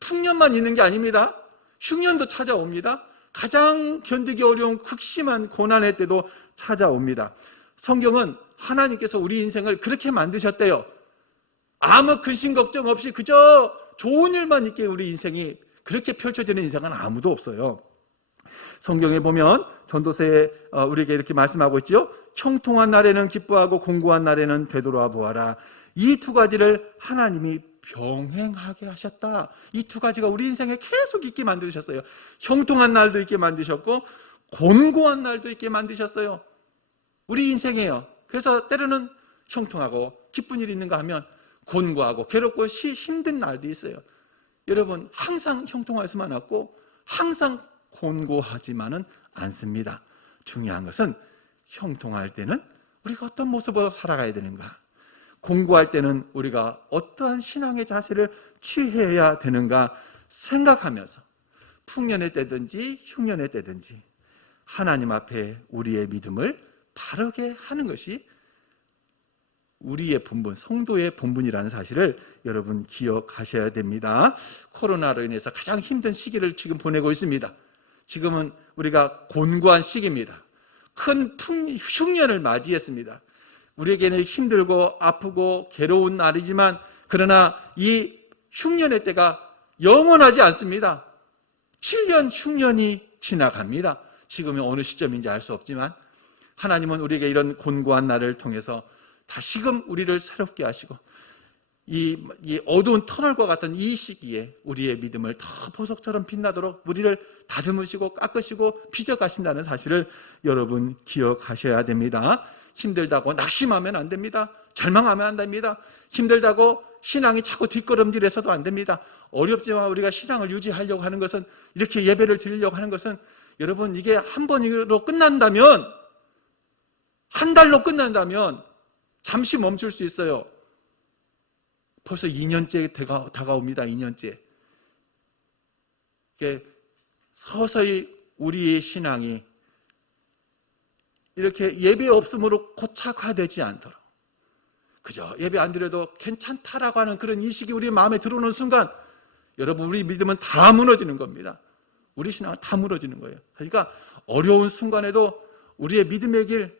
풍년만 있는 게 아닙니다. 흉년도 찾아옵니다. 가장 견디기 어려운 극심한 고난의 때도 찾아옵니다. 성경은 하나님께서 우리 인생을 그렇게 만드셨대요. 아무 근심 걱정 없이 그저 좋은 일만 있게 우리 인생이 그렇게 펼쳐지는 인생은 아무도 없어요. 성경에 보면 전도서에 우리에게 이렇게 말씀하고 있죠. 형통한 날에는 기뻐하고 공고한 날에는 되돌아 보아라. 이 두 가지를 하나님이 병행하게 하셨다. 이 두 가지가 우리 인생에 계속 있게 만드셨어요. 형통한 날도 있게 만드셨고 곤고한 날도 있게 만드셨어요. 우리 인생이에요. 그래서 때로는 형통하고 기쁜 일이 있는가 하면 곤고하고 괴롭고 힘든 날도 있어요. 여러분, 항상 형통할 수만 없고 항상 곤고하지만은 않습니다. 중요한 것은 형통할 때는 우리가 어떤 모습으로 살아가야 되는가, 공부할 때는 우리가 어떠한 신앙의 자세를 취해야 되는가 생각하면서 풍년의 때든지 흉년의 때든지 하나님 앞에 우리의 믿음을 바르게 하는 것이 우리의 본분, 성도의 본분이라는 사실을 여러분 기억하셔야 됩니다. 코로나로 인해서 가장 힘든 시기를 지금 보내고 있습니다. 지금은 우리가 곤고한 시기입니다. 큰 흉년을 맞이했습니다. 우리에게는 힘들고 아프고 괴로운 날이지만 그러나 이 흉년의 때가 영원하지 않습니다. 7년 흉년이 지나갑니다. 지금이 어느 시점인지 알 수 없지만 하나님은 우리에게 이런 곤고한 날을 통해서 다시금 우리를 새롭게 하시고 이 어두운 터널과 같은 이 시기에 우리의 믿음을 더 보석처럼 빛나도록 우리를 다듬으시고 깎으시고 빚어가신다는 사실을 여러분 기억하셔야 됩니다. 힘들다고 낙심하면 안 됩니다. 절망하면 안 됩니다. 힘들다고 신앙이 자꾸 뒷걸음질해서도 안 됩니다. 어렵지만 우리가 신앙을 유지하려고 하는 것은, 이렇게 예배를 드리려고 하는 것은, 여러분 이게 한 번으로 끝난다면, 한 달로 끝난다면 잠시 멈출 수 있어요. 벌써 2년째 다가옵니다. 2년째. 서서히 우리의 신앙이 이렇게 예배 없음으로 고착화되지 않도록, 그저 예배 안 드려도 괜찮다라고 하는 그런 인식이 우리 마음에 들어오는 순간 여러분 우리 믿음은 다 무너지는 겁니다. 우리 신앙은 다 무너지는 거예요. 그러니까 어려운 순간에도 우리의 믿음의 길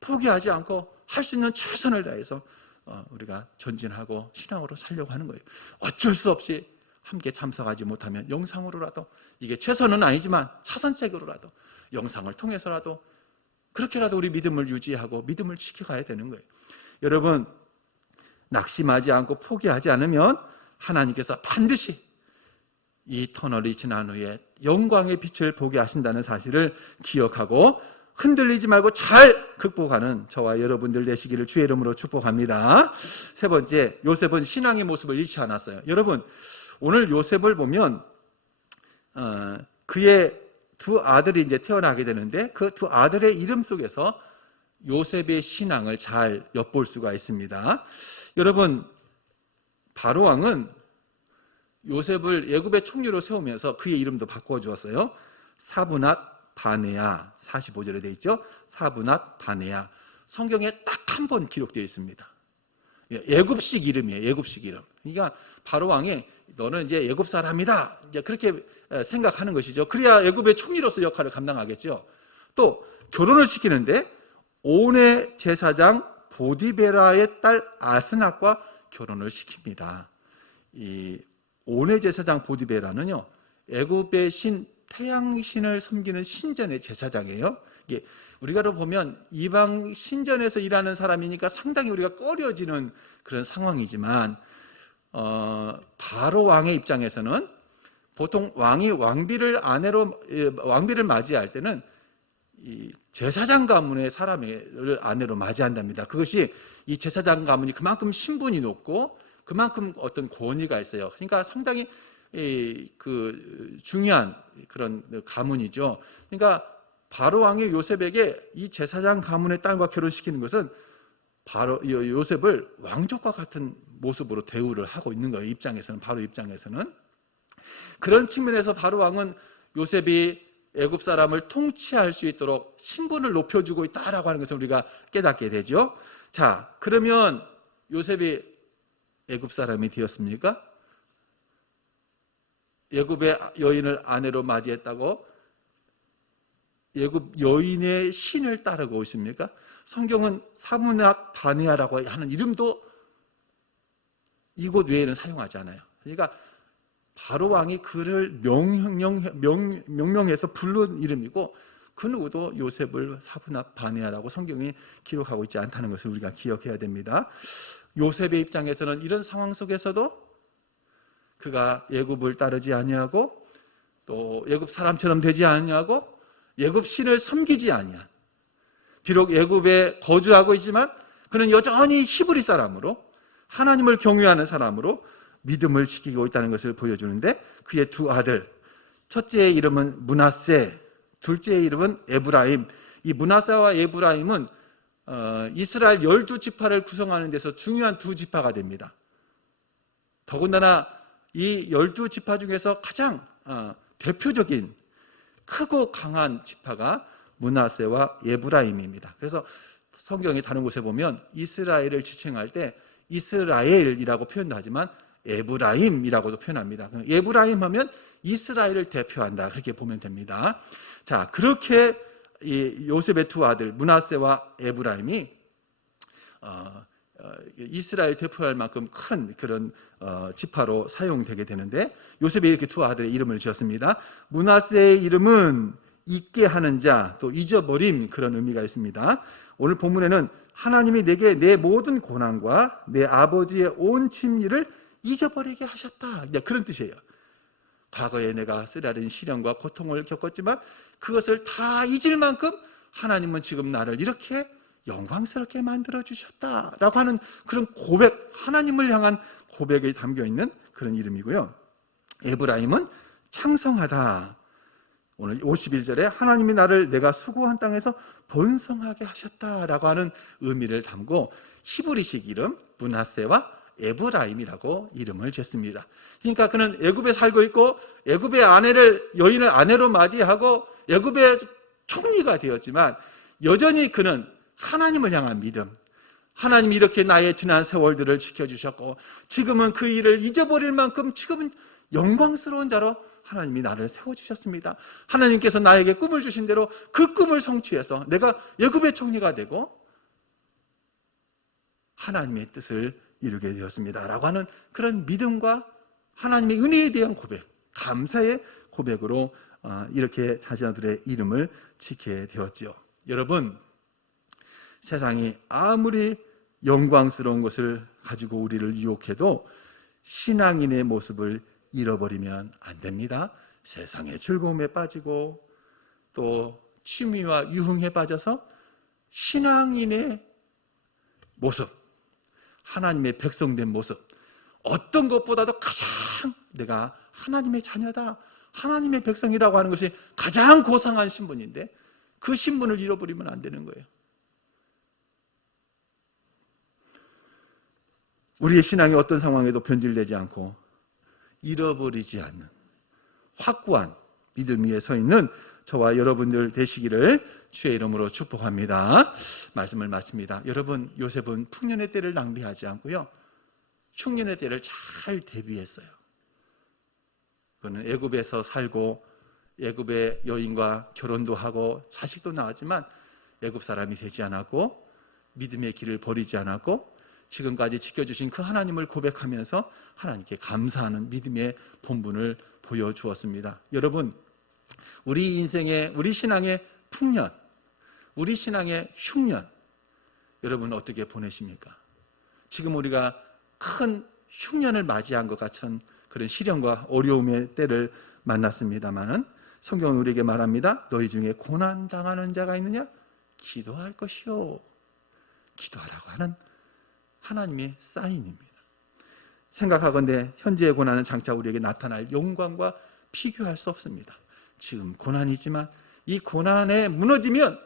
포기하지 않고 할 수 있는 최선을 다해서 우리가 전진하고 신앙으로 살려고 하는 거예요. 어쩔 수 없이 함께 참석하지 못하면 영상으로라도, 이게 최선은 아니지만 차선책으로라도 영상을 통해서라도 그렇게라도 우리 믿음을 유지하고 믿음을 지켜가야 되는 거예요. 여러분, 낙심하지 않고 포기하지 않으면 하나님께서 반드시 이 터널이 지난 후에 영광의 빛을 보게 하신다는 사실을 기억하고 흔들리지 말고 잘 극복하는 저와 여러분들 되시기를 주의 이름으로 축복합니다. 세 번째, 요셉은 신앙의 모습을 잃지 않았어요. 여러분, 오늘 요셉을 보면 그의 두 아들이 이제 태어나게 되는데 그 두 아들의 이름 속에서 요셉의 신앙을 잘 엿볼 수가 있습니다. 여러분, 바로 왕은 요셉을 애굽의 총리로 세우면서 그의 이름도 바꿔 주었어요. 사브낫 바네아, 45절에 되어 있죠. 사브낫 바네아. 성경에 딱 한 번 기록되어 있습니다. 애굽식 이름이에요. 애굽식 이름. 그러니까 바로 왕이 너는 이제 애굽 사람이다, 이제 그렇게 생각하는 것이죠. 그래야 애굽의 총리로서 역할을 감당하겠죠. 또 결혼을 시키는데 온의 제사장 보디베라의 딸 아스낙과 결혼을 시킵니다. 이 온의 제사장 보디베라는요, 애굽의 신 태양신을 섬기는 신전의 제사장이에요. 이게 우리가 보면 이방 신전에서 일하는 사람이니까 상당히 우리가 꺼려지는 그런 상황이지만 바로 왕의 입장에서는 보통 왕이 왕비를 맞이할 때는 이 제사장 가문의 사람을 아내로 맞이한답니다. 그것이 이 제사장 가문이 그만큼 신분이 높고 그만큼 어떤 권위가 있어요. 그러니까 상당히 중요한 그런 가문이죠. 그러니까 바로 왕이 요셉에게 이 제사장 가문의 딸과 결혼시키는 것은 바로 요셉을 왕족과 같은 모습으로 대우를 하고 있는 거예요. 바로 입장에서는. 그런 측면에서 바로 왕은 요셉이 애굽 사람을 통치할 수 있도록 신분을 높여주고 있다라고 하는 것을 우리가 깨닫게 되죠. 자, 그러면 요셉이 애굽 사람이 되었습니까? 애굽의 여인을 아내로 맞이했다고 애굽 여인의 신을 따르고 있습니까? 성경은 사브낫 바네아라고 하는 이름도 이곳 외에는 사용하지 않아요. 그러니까 바로 왕이 그를 명명해서 부른 이름이고 그 누구도 요셉을 사브낫 바네아라고 성경이 기록하고 있지 않다는 것을 우리가 기억해야 됩니다. 요셉의 입장에서는 이런 상황 속에서도 그가 애굽을 따르지 아니하고 또 애굽 사람처럼 되지 아니하고 애굽 신을 섬기지 아니한, 비록 애굽에 거주하고 있지만 그는 여전히 히브리 사람으로 하나님을 경외하는 사람으로 믿음을 지키고 있다는 것을 보여주는데, 그의 두 아들, 첫째의 이름은 므낫세, 둘째의 이름은 에브라임. 이 므낫세와 에브라임은 이스라엘 12지파를 구성하는 데서 중요한 두 지파가 됩니다. 더군다나 이 12지파 중에서 가장 대표적인 크고 강한 지파가 므낫세와 에브라임입니다. 그래서 성경의 다른 곳에 보면 이스라엘을 지칭할 때 이스라엘이라고 표현도 하지만 에브라임이라고도 표현합니다. 에브라임 하면 이스라엘을 대표한다, 그렇게 보면 됩니다. 자, 그렇게 이 요셉의 두 아들 므낫세와 에브라임이 이스라엘 대표할 만큼 큰 그런 지파로 사용되게 되는데, 요셉이 이렇게 두 아들의 이름을 지었습니다. 므낫세의 이름은 잊게 하는 자, 또 잊어버림, 그런 의미가 있습니다. 오늘 본문에는 하나님이 내게 내 모든 고난과 내 아버지의 온 침례를 잊어버리게 하셨다, 그런 뜻이에요. 과거에 내가 쓰라린 시련과 고통을 겪었지만 그것을 다 잊을 만큼 하나님은 지금 나를 이렇게 영광스럽게 만들어 주셨다라고 하는 그런 고백, 하나님을 향한 고백에 담겨 있는 그런 이름이고요. 에브라임은 창성하다. 오늘 51절에 하나님이 나를 내가 수고한 땅에서 번성하게 하셨다라고 하는 의미를 담고 히브리식 이름 므낫세와 에브라임이라고 이름을 지었습니다. 그러니까 그는 애굽에 살고 있고 애굽의 여인을 아내로 맞이하고 애굽의 총리가 되었지만 여전히 그는 하나님을 향한 믿음, 하나님이 이렇게 나의 지난 세월들을 지켜주셨고 지금은 그 일을 잊어버릴 만큼 지금은 영광스러운 자로 하나님이 나를 세워주셨습니다. 하나님께서 나에게 꿈을 주신 대로 그 꿈을 성취해서 내가 애굽의 총리가 되고 하나님의 뜻을 이루게 되었습니다 라고 하는 그런 믿음과 하나님의 은혜에 대한 고백, 감사의 고백으로 이렇게 자신들의 이름을 지게 되었죠. 여러분, 세상이 아무리 영광스러운 것을 가지고 우리를 유혹해도 신앙인의 모습을 잃어버리면 안 됩니다. 세상의 즐거움에 빠지고 또 취미와 유흥에 빠져서 신앙인의 모습, 하나님의 백성된 모습, 어떤 것보다도 가장 내가 하나님의 자녀다, 하나님의 백성이라고 하는 것이 가장 고상한 신분인데 그 신분을 잃어버리면 안 되는 거예요. 우리의 신앙이 어떤 상황에도 변질되지 않고 잃어버리지 않는 확고한 믿음 위에 서 있는 저와 여러분들 되시기를 주의 이름으로 축복합니다. 말씀을 마칩니다. 여러분, 요셉은 풍년의 때를 낭비하지 않고요, 흉년의 때를 잘 대비했어요. 그는 애굽에서 살고 애굽의 여인과 결혼도 하고 자식도 낳았지만 애굽 사람이 되지 않았고 믿음의 길을 버리지 않았고 지금까지 지켜주신 그 하나님을 고백하면서 하나님께 감사하는 믿음의 본분을 보여주었습니다. 여러분, 우리 인생의, 우리 신앙의 풍년, 우리 신앙의 흉년, 여러분 어떻게 보내십니까? 지금 우리가 큰 흉년을 맞이한 것 같은 그런 시련과 어려움의 때를 만났습니다마는 성경은 우리에게 말합니다. 너희 중에 고난당하는 자가 있느냐? 기도할 것이요. 기도하라고 하는 하나님의 사인입니다. 생각하건대 현재의 고난은 장차 우리에게 나타날 영광과 비교할 수 없습니다. 지금 고난이지만 이 고난에 무너지면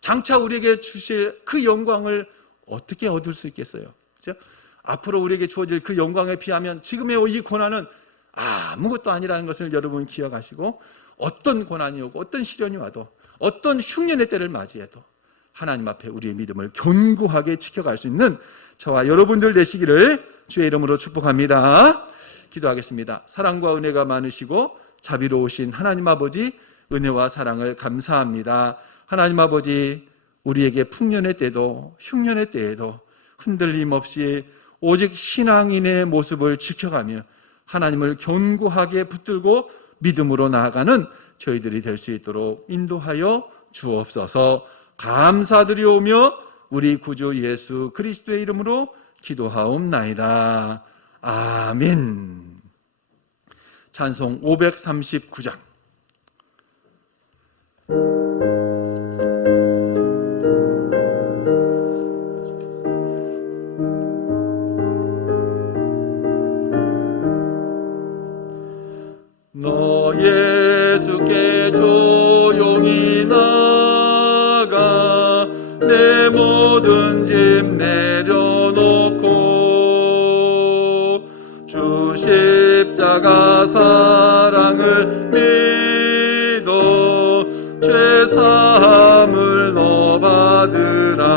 장차 우리에게 주실 그 영광을 어떻게 얻을 수 있겠어요? 그렇죠? 앞으로 우리에게 주어질 그 영광에 비하면 지금의 이 고난은 아무것도 아니라는 것을 여러분 기억하시고, 어떤 고난이 오고 어떤 시련이 와도 어떤 흉년의 때를 맞이해도 하나님 앞에 우리의 믿음을 견고하게 지켜갈 수 있는 저와 여러분들 되시기를 주의 이름으로 축복합니다. 기도하겠습니다. 사랑과 은혜가 많으시고 자비로우신 하나님 아버지, 은혜와 사랑을 감사합니다. 하나님 아버지, 우리에게 풍년의 때도 흉년의 때에도 흔들림 없이 오직 신앙인의 모습을 지켜가며 하나님을 견고하게 붙들고 믿음으로 나아가는 저희들이 될 수 있도록 인도하여 주옵소서. 감사드리오며 우리 구주 예수 그리스도의 이름으로 기도하옵나이다. 아멘. 찬송 539장. 너 예수께 조용히 나가 내 모든 짐 내려놓고 주 십자가 사랑을 믿어 죄사함을 너 받으라.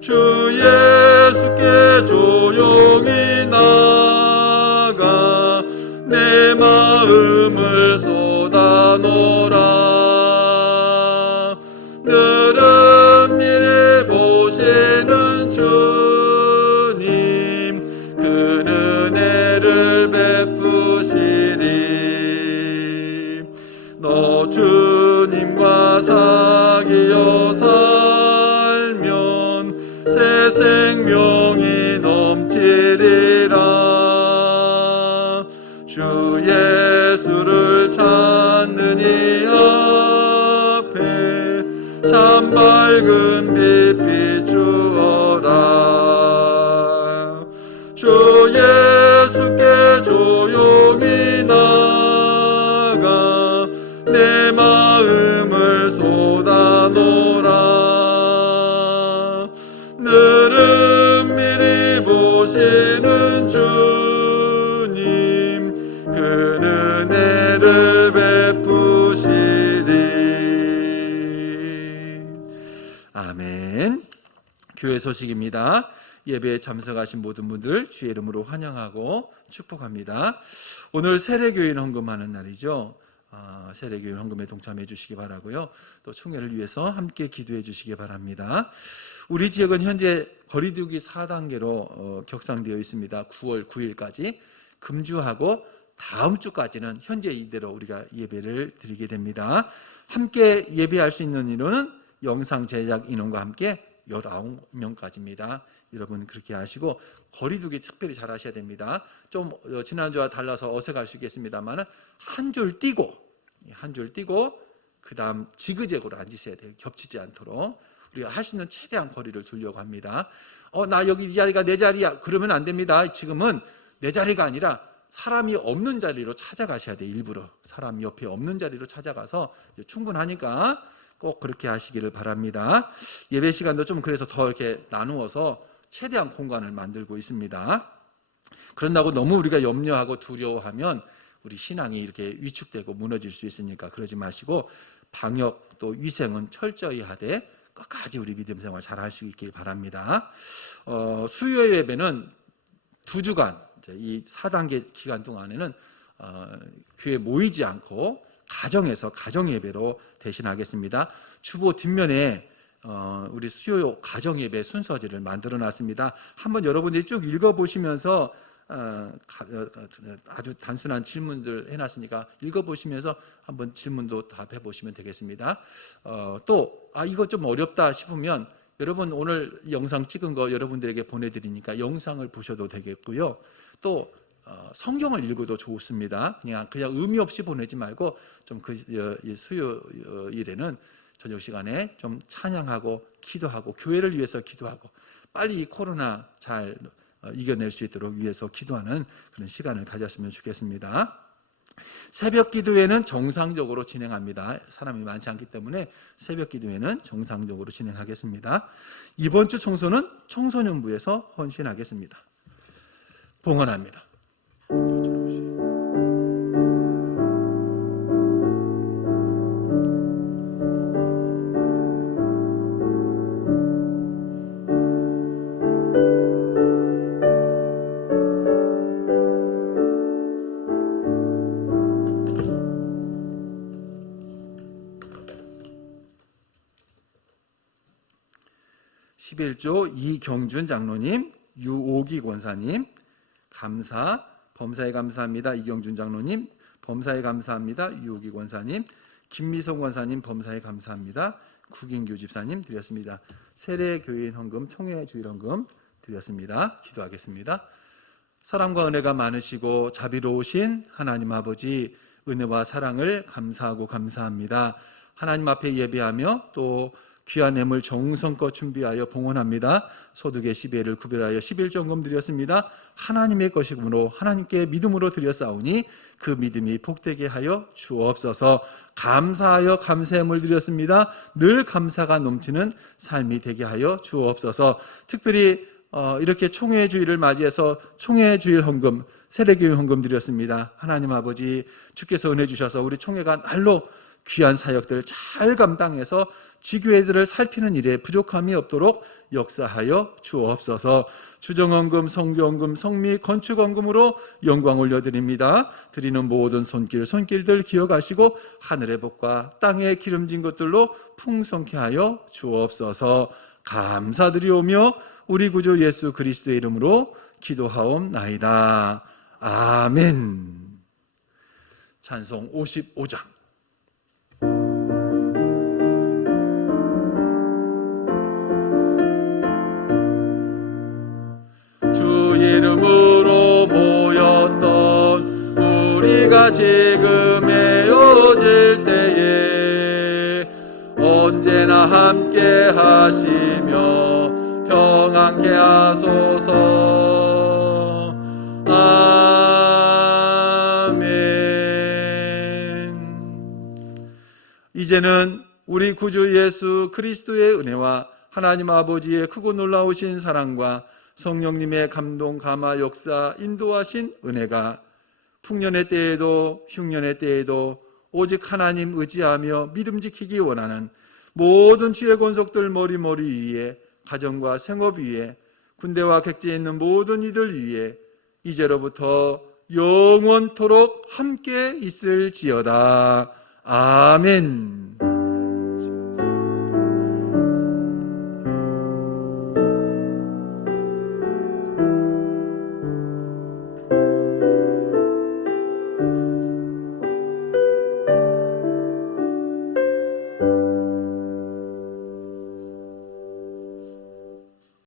주 예수께 조용히 나가 내 마음을 쏟아놓으라. 늘은 미리 보시는 주님 그 은혜를 베푸시리. 너 주님과 사귀어 살면 새 생명이 넘치리라. 주 예수를 찾는 이 앞에 참 밝은 빛 비추어라. 주 예수께 조용히 나가 내 마음을 쏟아놓으라. 늘은 미리 보시는 주님 그 은혜를 베푸시리. 아멘. 교회 소식입니다. 예배에 참석하신 모든 분들 주의 이름으로 환영하고 축복합니다. 오늘 세례교인 헌금하는 날이죠. 세례교인 헌금에 동참해 주시기 바라고요. 또 총회를 위해서 함께 기도해 주시기 바랍니다. 우리 지역은 현재 거리두기 4단계로 격상되어 있습니다. 9월 9일까지 금주하고 다음 주까지는 현재 이대로 우리가 예배를 드리게 됩니다. 함께 예배할 수 있는 인원은 영상 제작 인원과 함께 19명까지입니다. 여러분 그렇게 하시고 거리두기 특별히 잘 하셔야 됩니다. 좀 지난주와 달라서 어색할 수 있겠습니다만 한 줄 띄고 그 다음 지그재그로 앉으셔야 돼요. 겹치지 않도록 우리가 할 수 있는 최대한 거리를 두려고 합니다. 나 여기 이 자리가 내 자리야 그러면 안 됩니다. 지금은 내 자리가 아니라 사람이 없는 자리로 찾아가셔야 돼요. 일부러 사람 옆에 없는 자리로 찾아가서 충분하니까 꼭 그렇게 하시기를 바랍니다. 예배 시간도 좀 그래서 더 이렇게 나누어서 최대한 공간을 만들고 있습니다. 그런다고 너무 우리가 염려하고 두려워하면 우리 신앙이 이렇게 위축되고 무너질 수 있으니까 그러지 마시고 방역 또 위생은 철저히 하되 끝까지 우리 믿음 생활 잘 할 수 있길 바랍니다. 수요 예배는 2주간 이 4단계 기간 동안에는 교회 모이지 않고 가정에서 가정 예배로 대신하겠습니다. 주보 뒷면에 우리 수요 가정 예배 순서지를 만들어 놨습니다. 한번 여러분들이 쭉 읽어 보시면서 아주 단순한 질문들 해놨으니까 읽어 보시면서 한번 질문도 답해 보시면 되겠습니다. 또 이거 좀 어렵다 싶으면 여러분 오늘 영상 찍은 거 여러분들에게 보내드리니까 영상을 보셔도 되겠고요. 또 성경을 읽어도 좋습니다. 그냥 의미 없이 보내지 말고 좀 그 수요일에는 저녁 시간에 좀 찬양하고 기도하고 교회를 위해서 기도하고 빨리 이 코로나 잘 이겨낼 수 있도록 위해서 기도하는 그런 시간을 가졌으면 좋겠습니다. 새벽 기도회는 정상적으로 진행합니다. 사람이 많지 않기 때문에 새벽 기도회는 정상적으로 진행하겠습니다. 이번 주 청소는 청소년부에서 헌신하겠습니다. 봉헌합니다. 11조 이경준 장로님, 유오기 권사님, 감사, 범사에 감사합니다. 이경준 장로님, 범사에 감사합니다. 유오기 권사님, 김미성 권사님, 범사에 감사합니다. 구긴규 집사님 드렸습니다. 세례교인 헌금, 총회 주일 헌금 드렸습니다. 기도하겠습니다. 사랑과 은혜가 많으시고 자비로우신 하나님 아버지, 은혜와 사랑을 감사하고 감사합니다. 하나님 앞에 예배하며 또 귀한 예물 정성껏 준비하여 봉헌합니다. 소득의 10회를 구별하여 11정금 드렸습니다. 하나님의 것이므로 하나님께 믿음으로 드렸사오니 그 믿음이 복되게 하여 주옵소서. 감사하여 감사의 예물 드렸습니다. 늘 감사가 넘치는 삶이 되게 하여 주옵소서. 특별히 이렇게 총회 주일을 맞이해서 총회 주일 헌금, 세례교인 헌금 드렸습니다. 하나님 아버지, 주께서 은혜 주셔서 우리 총회가 날로 귀한 사역들을 잘 감당해서 지교회들을 살피는 일에 부족함이 없도록 역사하여 주옵소서. 주정헌금, 성교헌금, 성미, 건축헌금으로 영광 올려드립니다. 드리는 모든 손길들 기억하시고 하늘의 복과 땅에 기름진 것들로 풍성케 하여 주옵소서. 감사드리오며 우리 구주 예수 그리스도의 이름으로 기도하옵나이다. 아멘. 찬송 55장. 주 이름으로 모였던 우리가 지금 헤어질 때에 언제나 함께 하시며 평안케 하소서. 아멘. 이제는 우리 구주 예수 그리스도의 은혜와 하나님 아버지의 크고 놀라우신 사랑과 성령님의 감동, 감화, 역사, 인도하신 은혜가 풍년의 때에도 흉년의 때에도 오직 하나님 의지하며 믿음 지키기 원하는 모든 주의 권속들 머리 위에, 가정과 생업 위에, 군대와 객지에 있는 모든 이들 위에 이제로부터 영원토록 함께 있을지어다. 아멘.